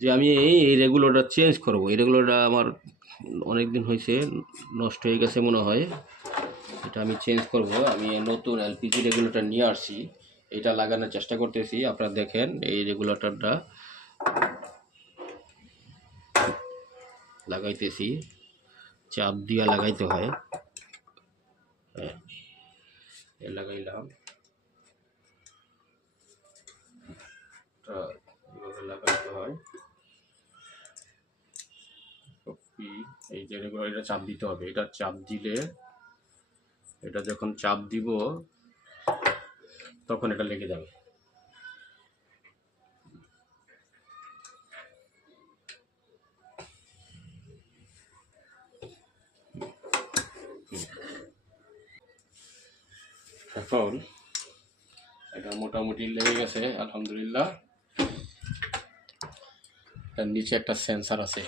যে আমি এই রেগুলেটর চেঞ্জ করব। এই রেগুলেটরটা আমার অনেক দিন হয়েছে, নষ্ট হয়ে গেছে মনে হয়। এটা আমি চেঞ্জ করব। আমি নতুন এলপিজি রেগুলেটর নিয়ে আসছি, এটা লাগানোর চেষ্টা করতেছি। আপনারা দেখেন এই রেগুলেটরটা লাগাইতেছি, চাপ দিয়া লাগাইতে হয়। হ্যাঁ, লাগাইলাম, এভাবে লাগাইতে হয়। এই যে এটা চাপ দিতে হবে, এটা চাপ দিলে, এটা যখন চাপ দিব তখন এটা লেগে যাবে। এখন এটা মোটামুটি লেগে গেছে আলহামদুলিল্লাহ। এর নিচে একটা সেন্সার আছে,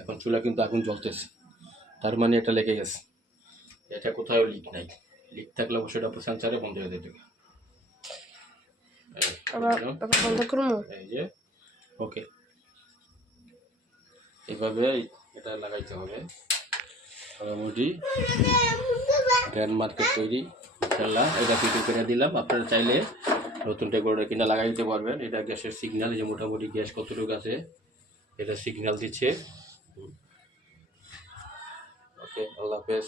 এখন চুলা কিন্তু আগুন জ্বলতেছে, তার মানে এটা লেগে গেছে। এটা কোথাও লিক নাই, লিক থাকলে অবশ্যই এটা সেন্সারে বন্ধ হয়ে যেতে হবে। এই যে ওকে, এইভাবে এটা লাগাইতে হবে। মোটামুটি গ্র্যান্ড মার্কেট তৈরি ইনশাল্লাহ। এটা ফিটিং করে দিলাম। আপনারা চাইলে নতুন রেগুলেটর কিনা লাগাই দিতে পারবেন। এটা গ্যাসের সিগন্যাল, যে মোটামুটি গ্যাস কতটুকু আছে এটা সিগন্যাল দিচ্ছে। ওকে, আল্লাহ হাফেজ।